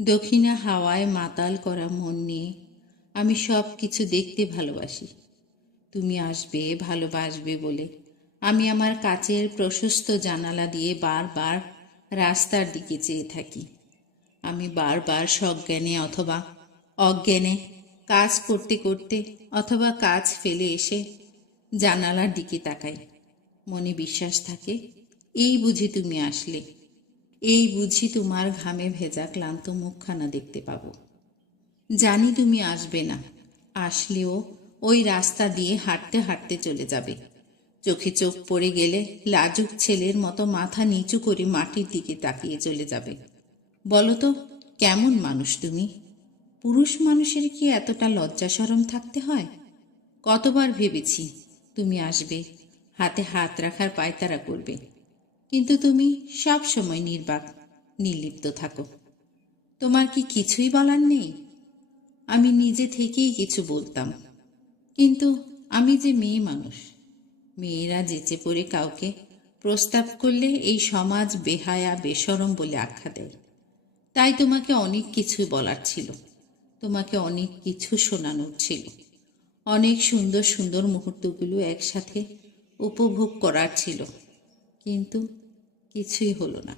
দক্ষিণা হাওয়ায় মাতাল করা মন নিয়ে আমি সব কিছু দেখতে ভালোবাসি। তুমি আসবে, ভালোবাসবে বলে আমি আমার কাচের প্রশস্ত জানালা দিয়ে বারবার রাস্তার দিকে চেয়ে থাকি। আমি বারবার সজ্ঞানে অথবা অজ্ঞানে কাজ করতে করতে অথবা কাজ ফেলে এসে জানালার দিকে তাকাই। মনে বিশ্বাস থাকে, এই বুঝি তুমি আসলে, এই বুঝি তোমার ঘামে ভেজা ক্লান্ত মুখখানা দেখতে পাবো। জানি তুমি আসবে না, আসলেও ওই রাস্তা দিয়ে হাঁটতে হাঁটতে চলে যাবে। চোখে চোখ পড়ে গেলে লাজুক ছেলের মতো মাথা নিচু করে মাটির দিকে তাকিয়ে চলে যাবে। বলো তো, কেমন মানুষ তুমি? পুরুষ মানুষের কি এতটা লজ্জা শরম থাকতে হয়? কতবার ভেবেছি তুমি আসবে, হাতে হাত রাখার পায়তারা করবে, কিন্তু তুমি সব সময় নির্বাক, নির্লিপ্ত থাকো। তোমার কি কিছুই বলার নেই? আমি নিজে থেকেই কিছু বলতাম, কিন্তু আমি যে মেয়ে মানুষ। মেয়েরা যেচে পড়ে কাউকে প্রস্তাব করলে এই সমাজ বেহায়া বেশরম বলে আখ্যা দেয়। তাই তোমাকে অনেক কিছু বলার ছিল, তোমাকে অনেক কিছু শোনানোর ছিল, অনেক সুন্দর সুন্দর মুহূর্তগুলো একসাথে উপভোগ করার ছিল, কিন্তু কিছুই হলো না।